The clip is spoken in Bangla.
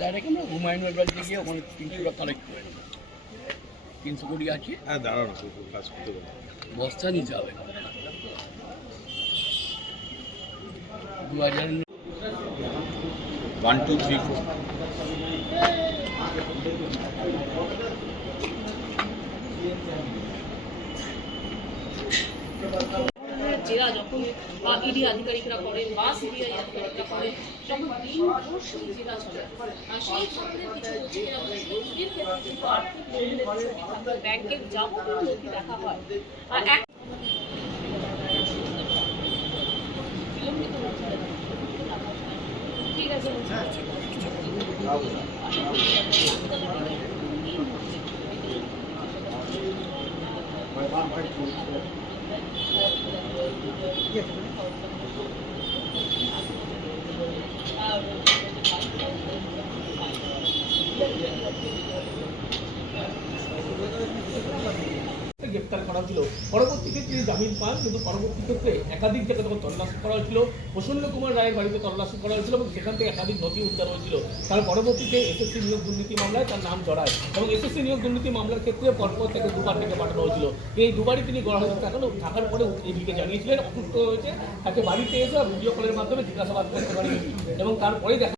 ডাইরেক্ট আমরা হুমায়ুনের বাড়িতে গিয়ে ওখানে 300 টাকা কালেক্ট করে নেব। 300 কোটি আছে। হ্যাঁ দাঁড়ানো কাজ করতে পারবো। বস্তা নিতে হবে 2000 1 2 3 4 জেরা যখন ইডি আধিকারিকরা করেন বা সিবিআই আধিকারিকরা করেন তখন দিন ভোর সেই জেরা চলে সেই ধরনের কিছু নথির ক্ষেত্রে কিন্তু আর্থিক লেনদেনের ছবি থাকে, ব্যাংকের যাবতীয় নথি দেখা হয়। ঠিক আছে গ্রেপ্তার করা হয়েছিল। পরবর্তী ক্ষেত্রে জামিন পান, কিন্তু পরবর্তী ক্ষেত্রে একাধিক জায়গায় তখন তল্লাশি করা হয়েছিল। প্রসন্ন কুমার রায়ের বাড়িতে তল্লাশি করা হয়েছিল এবং সেখান থেকে একাধিক নথি উদ্ধার হয়েছিল। তার পরবর্তীতে এসএসসি নিয়োগ দুর্নীতি মামলায় তার নাম জড়ায় এবং এসএসসি নিয়োগ দুর্নীতি মামলার ক্ষেত্রে পরপর থেকে দুবার থেকে পাঠানো হয়েছিল। এই দুবারই তিনি গণহাজতে থাকার পরে এদিকে জানিয়েছিলেন অসুস্থ হয়েছে, তাকে বাড়িতে এসে ভিডিও কলের মাধ্যমে জিজ্ঞাসাবাদ করতে পারেন এবং তারপরেই দেখা